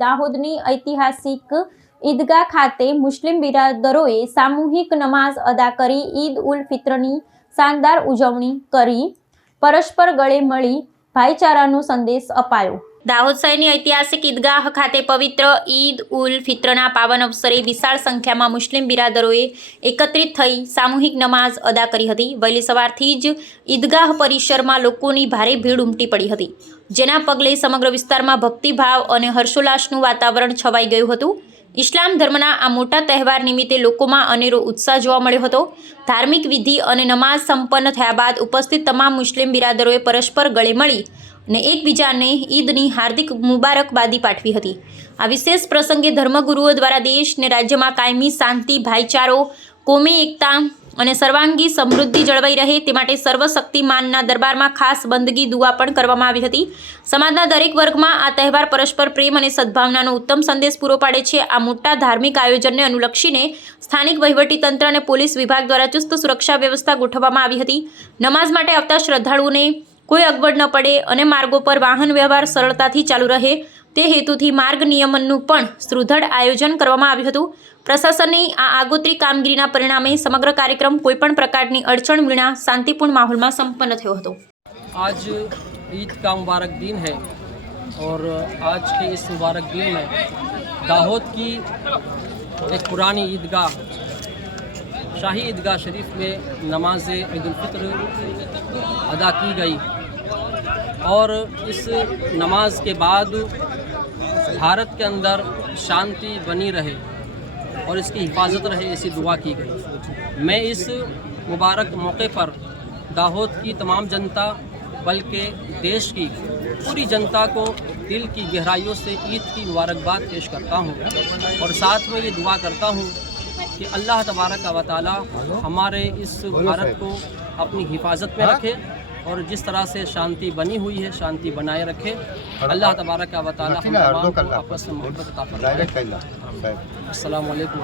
દાહોદની ઐતિહાસિક ઈદગાહ ખાતે મુસ્લિમ બિરાદરોએ સામૂહિક નમાઝ અદા કરી ઈદ ઉલ ફિત્રની શાનદાર ઉજવણી કરી પરસ્પર ગળે મળી ભાઈચારાનો સંદેશ અપાયો। દાહોદ શહેરની ઐતિહાસિક ઈદગાહ ખાતે પવિત્ર ઈદ ઉલ ફિત્રના પાવન અવસરે વિશાળ સંખ્યામાં મુસ્લિમ બિરાદરોએ એકત્રિત થઈ સામૂહિક નમાઝ અદા કરી હતી। વહેલી સવારથી જ ઈદગાહ પરિસરમાં લોકોની ભારે ભીડ ઉમટી પડી હતી, જેના પગલે સમગ્ર વિસ્તારમાં ભક્તિભાવ અને હર્ષોલ્લાસનું વાતાવરણ છવાઈ ગયું હતું। ઇસ્લામ ધર્મના આ મોટા તહેવાર નિમિત્તે લોકોમાં અનેરો ઉત્સાહ જોવા મળ્યો હતો। ધાર્મિક વિધિ અને નમાઝ સંપન્ન થયા બાદ ઉપસ્થિત તમામ મુસ્લિમ બિરાદરોએ પરસ્પર ગળે મળી અને એકબીજાને ઈદની હાર્દિક મુબારકબાદી પાઠવી હતી। આ વિશેષ પ્રસંગે ધર્મગુરુઓ દ્વારા દેશ અને રાજ્યમાં કાયમી શાંતિ, ભાઈચારો, કોમી એકતા અને સર્વાંગી સમૃદ્ધિ જળવાઈ રહે તે માટે સર્વશક્તિમાનના દરબારમાં ખાસ બંદગી દુઆ પણ કરવામાં આવી હતી। સમાજના દરેક વર્ગમાં આ તહેવાર પરસ્પર પ્રેમ અને સદભાવનાનો ઉત્તમ સંદેશ પૂરો પાડે છે। આ મોટા ધાર્મિક આયોજનને અનુલક્ષીને સ્થાનિક વહીવટીતંત્ર અને પોલીસ વિભાગ દ્વારા ચુસ્ત સુરક્ષા વ્યવસ્થા ગોઠવવામાં આવી હતી। નમાઝ માટે આવતા શ્રદ્ધાળુઓને કોઈ અગવડ ન પડે અને માર્ગો પર વાહન વ્યવહાર સરળતાથી ચાલુ રહે તે હેતુથી માર્ગ નિયમનનું પણ સુદૃઢ આયોજન કરવામાં આવ્યું હતું। પ્રશાસનની આ આગોતરી કામગીરીના પરિણામે સમગ્ર કાર્યક્રમ કોઈપણ પ્રકારની અડચણ વિના શાંતિપૂર્ણ માહોલમાં સંપન્ન થયો હતો। आज ईद का मुबारक दिन है और आज के इस मुबारक दिन में दाहोद की एक पुरानी ईदगाह शाही ईदगाह शरीफ में नमाज ईद उल फित्र अदा की गई और इस नमाज के बाद भारत के अंदर शांति बनी रहे और इसकी हिफाजत रहे ऐसी दुआ की गई। मैं इस मुबारक मौके पर दाहोद की तमाम जनता बल्कि देश की पूरी जनता को दिल की गहराइयों से ईद की मुबारकबाद पेश करता हूँ और साथ में ये दुआ करता हूँ कि अल्लाह तबारक व तआला हमारे इस भारत को अपनी हिफाजत में रखे और जिस तरह से शांति बनी हुई है शांति बनाए रखे। अल्लाह तबारक व तआला हम तमाम को आपस में मोहब्बत अता फरमाए। अस्सलाम वालेकुम।